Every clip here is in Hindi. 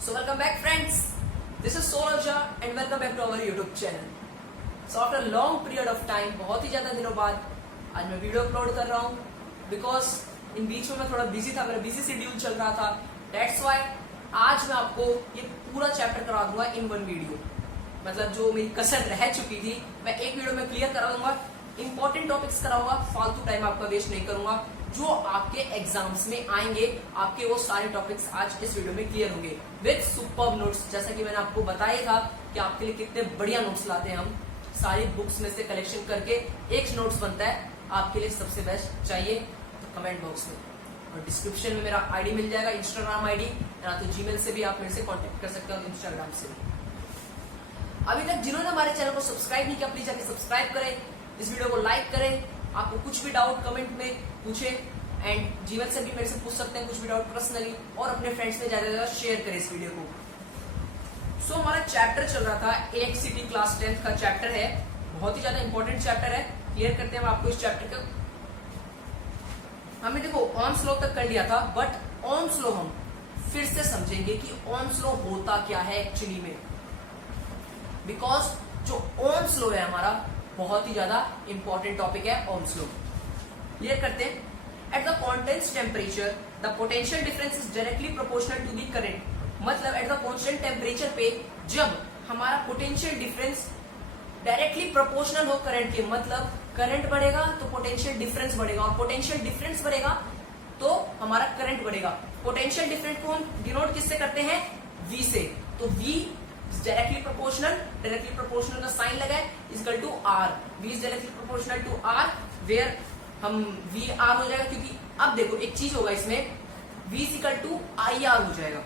So welcome back friends. This is Sonal Jha and welcome back to our YouTube channel. So after a long period of time, बहुत ही ज्यादा दिनों बाद आज मैं वीडियो अपलोड कर रहा हूँ बिकॉज इन बीच में मैं थोड़ा बिजी था, मेरा बिजी शेड्यूल चल रहा था. That's why आज मैं आपको ये पूरा चैप्टर करा दूंगा इन वन वीडियो. मतलब जो मेरी कसर रह चुकी थी मैं एक वीडियो में क्लियर करा दूंगा. इंपॉर्टेंट टॉपिक्स कराऊंगा, फालतू टाइम आपका वेस्ट नहीं करूंगा. जो आपके एग्जाम्स में आएंगे आपके वो सारे टॉपिक्स आज इस वीडियो में क्लियर होंगे विद सुपर्ब नोट्स. जैसा कि मैंने आपको बताया था कि आपके लिए कितने बढ़िया नोट्स लाते हैं हम. सारी बुक्स में से कलेक्शन करके एक नोट्स बनता है. आपके लिए सबसे बेस्ट चाहिए तो कमेंट बॉक्स में और डिस्क्रिप्शन में मेरा आईडी मिल जाएगा, इंस्टाग्राम आईडी, या तो जीमेल से भी आप मेरे से कांटेक्ट कर सकते हो, इंस्टाग्राम से भी. अभी तक जिन्होंने हमारे चैनल को सब्सक्राइब नहीं किया प्लीज जाके सब्सक्राइब करें, इस वीडियो को लाइक करें. आपको कुछ भी डाउट कमेंट में पूछे एंड जीमेल से भी मेरे से पूछ सकते हैं कुछ भी डाउट पर्सनली, और अपने फ्रेंड्स में ज्यादा से ज्यादा शेयर करें इस वीडियो को. सो हमारा चैप्टर चल रहा था AXCT क्लास 10th का चैप्टर है. बहुत ही ज्यादा इंपॉर्टेंट चैप्टर है. क्लियर करते हैं हम आपको इस चैप्टर का. हमने देखो ओम्स लॉ तक कर लिया था, बट ओम्स लॉ हम फिर से समझेंगे कि ओम्स लॉ होता क्या है एक्चुअली में. बिकॉज जो ओम्स लॉ है हमारा बहुत ही ज्यादा इंपॉर्टेंट टॉपिक है. ओम्स लॉ क्लियर करते हैं. At the constant temperature the potential difference is directly proportional to the current. मतलब एट द कांस्टेंट टेम्परेचर पे जब हमारा पोटेंशियल डिफरेंस डायरेक्टली प्रोपोर्शनल हो करंट के, मतलब करंट बढ़ेगा तो पोटेंशियल डिफरेंस बढ़ेगा, और पोटेंशियल डिफरेंस बढ़ेगा तो हमारा करंट बढ़ेगा. पोटेंशियल डिफरेंस को हम डिनोट किससे करते हैं? V से. तो V डायरेक्टली प्रोपोर्शनल का साइन लगा है equal to R. V is directly proportional to R where हम VR हो जाएगा, क्योंकि अब देखो एक चीज होगा इसमें, V इक्वल टू IR हो जाएगा.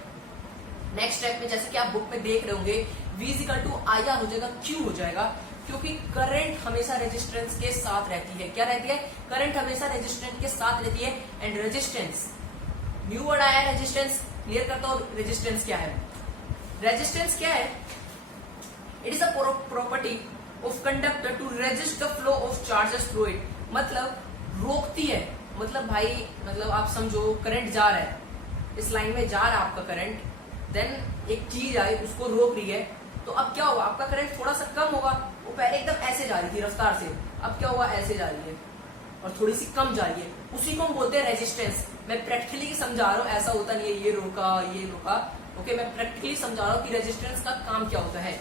नेक्स्ट स्टेप में जैसे कि आप बुक में देख रहे होंगे V इक्वल टू IR हो जाएगा. क्यों हो जाएगा? क्योंकि करंट हमेशा रेजिस्टेंस के साथ रहती है. क्या रहती है? करंट हमेशा रेजिस्टेंस के साथ रहती है. एंड रेजिस्टेंस, न्यू वर्ड आया है रेजिस्टेंस. क्लियर करता हूं रेजिस्टेंस क्या है. रेजिस्टेंस क्या है? It is a property of conductor to resist the flow of charges through it. मतलब रोकती है. मतलब भाई मतलब आप समझो करंट जा रहा है, इस लाइन में जा रहा है आपका करंट, देन एक चीज आई उसको रोक रही है, तो अब क्या होगा? आपका करंट थोड़ा सा कम होगा. वो पहले एकदम ऐसे जा रही थी रफ्तार से, अब क्या हुआ? ऐसे जा रही है और थोड़ी सी कम जा रही है. उसी को हम बोलते हैं रेजिस्टेंस. मैं प्रैक्टिकली समझा रहा हूँ, ऐसा होता नहीं है ये रोका ये रोका. ओके, मैं प्रैक्टिकली समझा रहा हूँ कि रेजिस्टेंस का काम क्या होता है.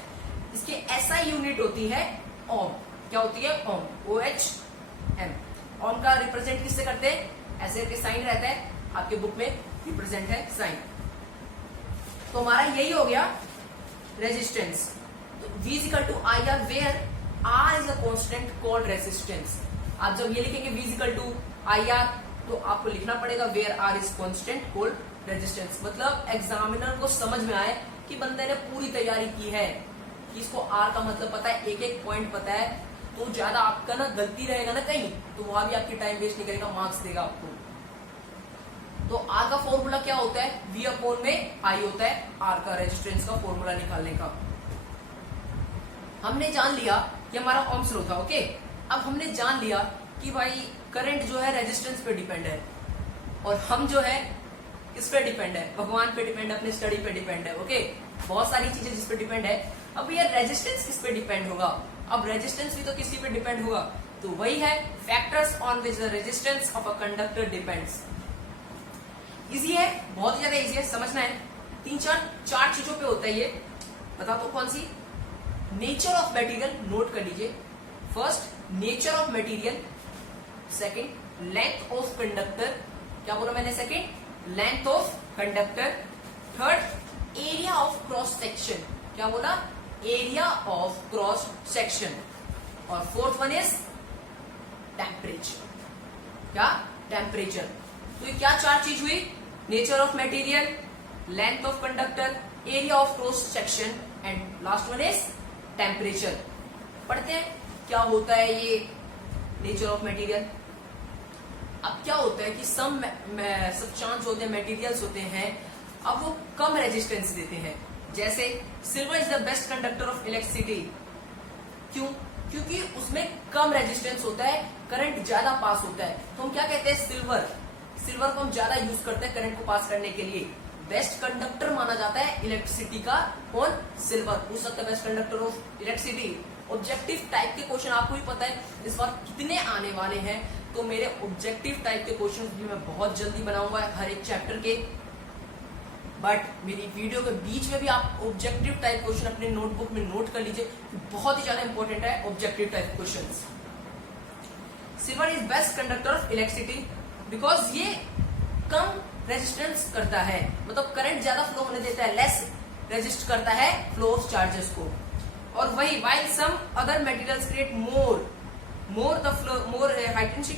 इसकी SI यूनिट होती है ओम. क्या होती है? ओम. OHM. ओम का रिप्रेजेंट किससे करते हैं? ऐसे के साइन रहता है आपके बुक में, रिप्रेजेंट है साइन. तो हमारा यही हो गया रेजिस्टेंस. तो V equal to IR where R is a constant called resistance. आप जब ये लिखेंगे V इक्वल टू IR तो आपको लिखना पड़ेगा where R is constant called resistance. मतलब एग्जामिनर को समझ में आए कि बंदे ने पूरी तैयारी की है, कि इसको R का मतलब पता है, एक एक पॉइंट पता है, तो ज्यादा आपका ना गलती रहेगा ना कहीं तो वहां भी आपकी टाइम वेस्ट नहीं करेगा, मार्क्स देगा आपको. तो R का फॉर्मूला क्या होता है? V अपॉन में I होता है R का रेजिस्टेंस का फॉर्मूला निकालने का. हमने जान लिया कि हमारा ओम्स लॉ था. ओके, अब हमने जान लिया कि भाई करंट जो है रेजिस्टेंस पे डिपेंड है, और हम जो है किस पे डिपेंड है? भगवान पे डिपेंड है, अपने स्टडी पे डिपेंड है. ओके, बहुत सारी चीजें जिस पे डिपेंड है. अब ये रेजिस्टेंस किस पे डिपेंड होगा? अब रेजिस्टेंस भी तो किसी पे डिपेंड होगा. तो वही है factors on which the resistance of a conductor depends. Easy है, बहुत ज्यादा इजी है, समझना है. चार चीजों पे होता है ये. बता तो कौन सी? नेचर ऑफ मटेरियल, नोट कर लीजिए. First nature of material, second length of conductor. क्या बोला मैंने? Second length of conductor. Third area of cross section. क्या बोला? Area of cross section. और फोर्थ वन इज टेम्परेचर. क्या? टेम्परेचर. तो ये क्या चार चीज हुई? Nature of material, length of conductor, area of cross section and last one is temperature. पढ़ते हैं क्या होता है ये नेचर ऑफ मटेरियल. अब क्या होता है कि सब्सटेंस होते हैं, मटेरियल्स होते हैं, अब वो कम रेजिस्टेंस देते हैं. जैसे silver is the best conductor of electricity. क्यों? क्योंकि उसमें कम रेजिस्टेंस होता है, करंट ज्यादा पास होता है. तो हम क्या कहते हैं? सिल्वर को हम ज्यादा यूज करते हैं करंट को पास करने के लिए. बेस्ट कंडक्टर माना जाता है इलेक्ट्रिसिटी का कौन? सिल्वर। पूछ सकता है best conductor of electricity. Objective type के क्वेश्चन आपको भी पता है इस बार कितने आने वाले हैं, तो मेरे ऑब्जेक्टिव टाइप के क्वेश्चन भी मैं बहुत जल्दी बनाऊंगा हर एक चैप्टर के। बट मेरी वीडियो के बीच में भी आप ऑब्जेक्टिव टाइप क्वेश्चन अपने नोटबुक में नोट कर लीजिए, बहुत ही ज्यादा इंपॉर्टेंट है objective type question. Silver is best conductor of electricity because ये कम रेजिस्टेंस करता है, मतलब करंट ज्यादा फ्लो होने देता है, लेस रेजिस्ट करता है फ्लो ऑफ चार्जेस को। और वही while some other materials create more heightened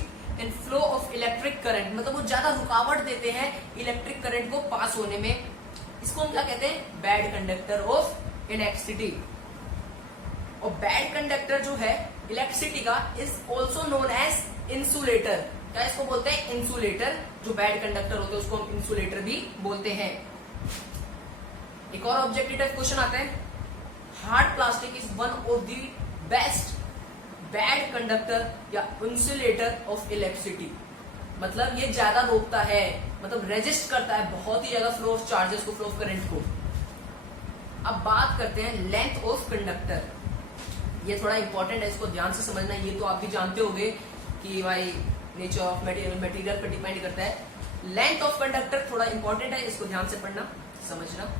in flow of electric current, मतलब वो ज्यादा रुकावट देते हैं इलेक्ट्रिक करंट को पास होने में। इसको हम क्या कहते हैं? Bad conductor of electricity. और बैड कंडक्टर जो है इलेक्ट्रिसिटी का is also known as insulator. क्या इसको बोलते हैं? इंसुलेटर। जो बैड कंडक्टर होते हैं उसको हम इंसुलेटर भी बोलते हैं। एक और ऑब्जेक्टिव टाइप क्वेश्चन आता है, hard plastic is one of the best bad conductor या इंसुलेटर ऑफ इलेक्ट्रिसिटी। मतलब ये ज्यादा रोकता है, मतलब रेजिस्ट करता है बहुत ही ज्यादा फ्लो ऑफ चार्जेस को, फ्लो ऑफ करंट को। अब बात करते हैं लेंथ ऑफ कंडक्टर। ये थोड़ा इंपॉर्टेंट है, इसको ध्यान से समझना। ये तो आप भी जानते होंगे कि भाई नेचर ऑफ मटेरियल पर डिपेंड करता है। लेंथ ऑफ कंडक्टर थोड़ा इंपॉर्टेंट है, इसको ध्यान से पढ़ना समझना।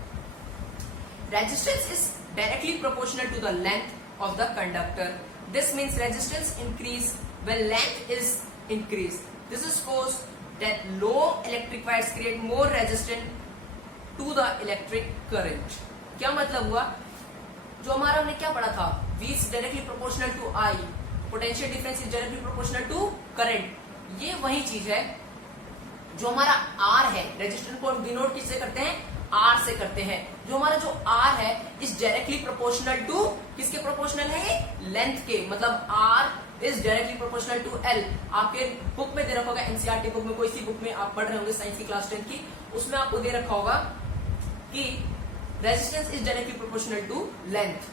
Resistance is directly proportional to the length of the conductor. This means resistance increase when length is increased. This is caused that long electric wires create more resistance to the electric current. क्या मतलब हुआ? जो हमारा हमने क्या पढ़ा था, V is directly proportional to I, potential difference is directly proportional to current. ये वही चीज है जो हमारा R है, रेजिस्टेंस को डिनोट किससे करते हैं? R से करते हैं। जो हमारा जो R है इज डायरेक्टली प्रोपोर्शनल टू, किसके प्रोपोर्शनल है? लेंथ के। मतलब R is directly proportional to L। आपके बुक में दे रखा होगा, एनसीईआरटी बुक में, कोई सी बुक में आप पढ़ रहे होंगे साइंस की क्लास 10 की, उसमें आपको दे रखा होगा कि resistance is directly proportional to length.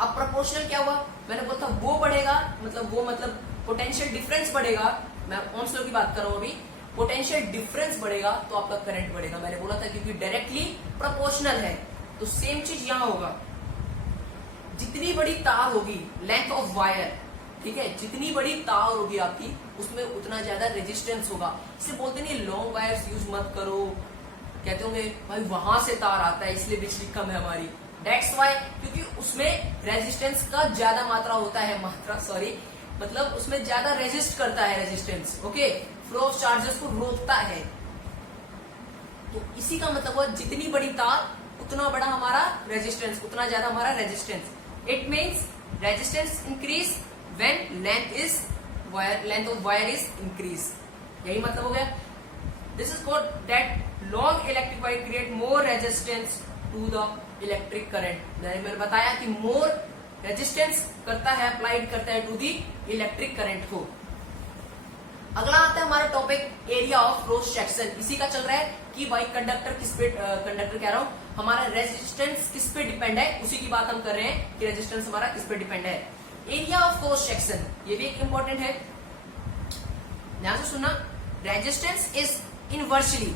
अब प्रोपोर्शनल क्या हुआ? मैंने बोला था वो बढ़ेगा, मतलब पोटेंशियल डिफरेंस बढ़ेगा। मैं ओम्स लॉ की बात कर रहा हूं अभी। पोटेंशियल डिफरेंस बढ़ेगा तो आपका करंट बढ़ेगा। मैंने बोला था क्योंकि डायरेक्टली प्रोपोर्शनल है। तो सेम चीज यहां होगा। जितनी बड़ी तार होगी, लेंथ ऑफ वायर, ठीक है, जितनी बड़ी तार होगी आपकी उसमें उतना ज्यादा रेजिस्टेंस होगा। इसे बोलते नहीं लॉन्ग वायर्स यूज मत करो, कहते होंगे भाई वहां से तार आता है इसलिए बिजली कम है हमारी। दैट्स वाई, क्योंकि उसमें रेजिस्टेंस का ज्यादा मात्रा होता है, मतलब उसमें ज्यादा रेजिस्ट करता है resistance. Okay, flow of charges को रोकता है। तो इसी का मतलब हुआ जितनी बड़ी तार उतना बड़ा हमारा रेजिस्टेंस, उतना ज्यादा हमारा resistance. It means resistance increase when length of wire is increase. यही मतलब हो गया। This is called that long electric wire create more resistance to the electric current. मैंने बताया कि मोर रेजिस्टेंस करता है, अप्लाइड करता है टू दी इलेक्ट्रिक करंट को। अगला आता है हमारा topic area of cross section. इसी का चल रहा है कि भाई कंडक्टर कह रहा हूं, हमारा रेजिस्टेंस किस पे डिपेंड है, उसी की बात हम कर रहे हैं कि रेजिस्टेंस हमारा किस पे डिपेंड है। एरिया ऑफ क्रॉस सेक्शन ये भी एक इंपॉर्टेंट है, ध्यान से सुनना। Resistance is inversely,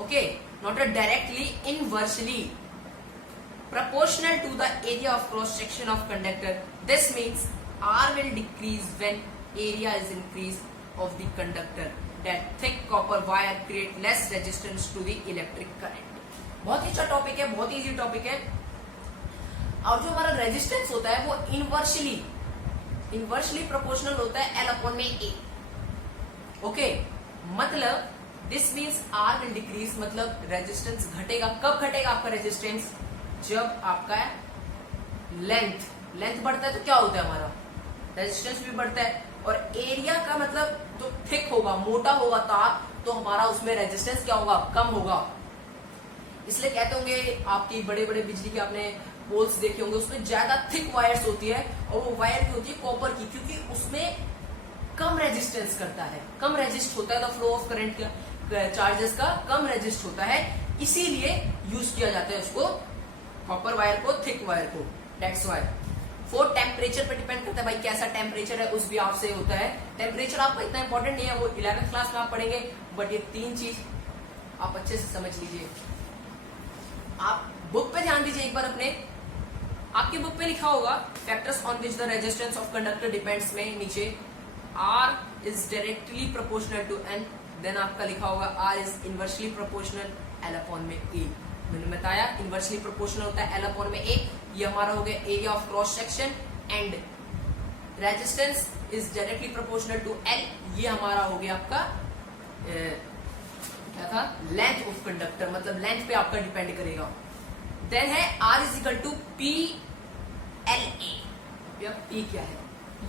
okay, not directly, inversely proportional to the area of cross section of conductor. This means R will decrease when area is increased of the conductor. That thick copper wire create less resistance to the electric current. बहुत ही अच्छा टॉपिक है, बहुत ही इजी टॉपिक है। और जो हमारा रेजिस्टेंस होता है वो इनवर्सली प्रोपोर्शनल होता है L/A। ओके, मतलब this means R will decrease, मतलब रेजिस्टेंस घटेगा। कब घटेगा आपका रेजिस्टेंस? जब आपका लेंथ बढ़ता है तो क्या होता है हमारा रेजिस्टेंस भी बढ़ता है। और एरिया का मतलब जो थिक होगा, मोटा होगा तार, तो हमारा उसमें रेजिस्टेंस क्या होगा? कम होगा। इसलिए कहते होंगे आपकी बड़े बड़े बिजली के आपने पोल्स देखे होंगे, उसमें ज्यादा थिक वायर्स होती है और वो वायर की होती है कॉपर की, क्योंकि उसमें कम रेजिस्टेंस करता है, कम रेजिस्ट होता है। फ्लो ऑफ करंट का, चार्जेस का कम रेजिस्ट होता है, इसीलिए यूज किया जाता है उसको, कॉपर वायर को, थिक वायर को। That's why. फोर टेम्परेचर पे डिपेंड करता है भाई कैसा टेम्परेचर है उस भी आपसे होता है। टेम्परेचर आपका इतना इंपॉर्टेंट नहीं है, वो 11th क्लास में आप पढ़ेंगे। बट ये तीन चीज आप अच्छे से समझ लीजिए। आप बुक पे ध्यान दीजिए एक बार अपने, आपकी बुक पे लिखा होगा factors on which the resistance of conductor depends में नीचे R is directly proportional to N, then आपका लिखा होगा R is inversely proportional L upon में A। मैंने बताया इनवर्सली प्रोपोर्शनल होता है L अपॉन में A। ये हमारा हो गया area of cross section and resistance is directly proportional to L, ये हमारा हो गया आपका क्या था, लेंथ ऑफ कंडक्टर, मतलब लेंथ पे आपका डिपेंड करेगा। देन है R is equal to P L A. P क्या है,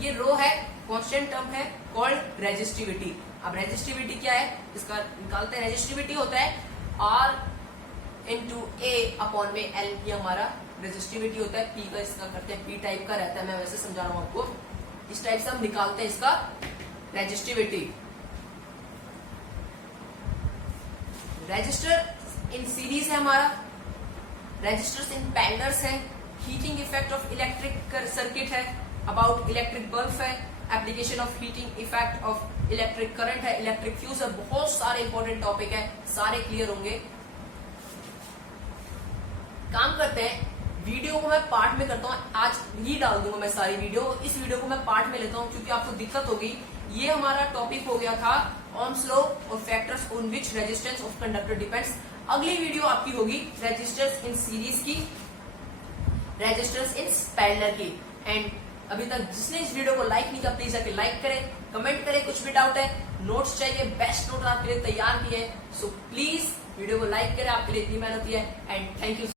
ये रो है, कांस्टेंट टर्म है कॉल्ड रेजिस्टिविटी। अब रेजिस्टिविटी क्या है इसका निकालते हैं। रेजिस्टिविटी होता है R इंटू ए अपॉन में L, ये हमारा रेजिस्टिविटी होता है। P का इसका करते हैं, P टाइप का रहता है, मैं वैसे समझा रहा हूं आपको। इस टाइप से हम निकालते हैं इसका रेजिस्टिविटी। रेजिस्टर इन सीरीज है हमारा, रेजिस्टर्स इन पैरेलल्स है, heating effect of electric circuit है, अबाउट इलेक्ट्रिक बल्ब है, application of heating effect of electric current है, इलेक्ट्रिक फ्यूज है, बहुत सारे इंपॉर्टेंट टॉपिक है, सारे क्लियर होंगे। काम करते हैं, वीडियो को मैं पार्ट में करता हूँ, आज ही डाल दूंगा मैं सारी वीडियो। इस वीडियो को मैं पार्ट में लेता हूँ क्योंकि आपको दिक्कत होगी। ये हमारा टॉपिक हो गया था ओम्स लॉ और factors on which resistance of conductor depends. अगली वीडियो आपकी होगी रेजिस्टेंस इन सीरीज की, रेजिस्टेंस इन पैरेलल की। एंड अभी तक जिसने इस वीडियो को लाइक नहीं किया प्लीज आके लाइक करें, कमेंट करें, कुछ भी डाउट है, नोट्स चाहिए, बेस्ट नोट आपके लिए तैयार किए, सो प्लीज वीडियो को लाइक करें, आपके लिए इतनी मेहनत है। And thank you.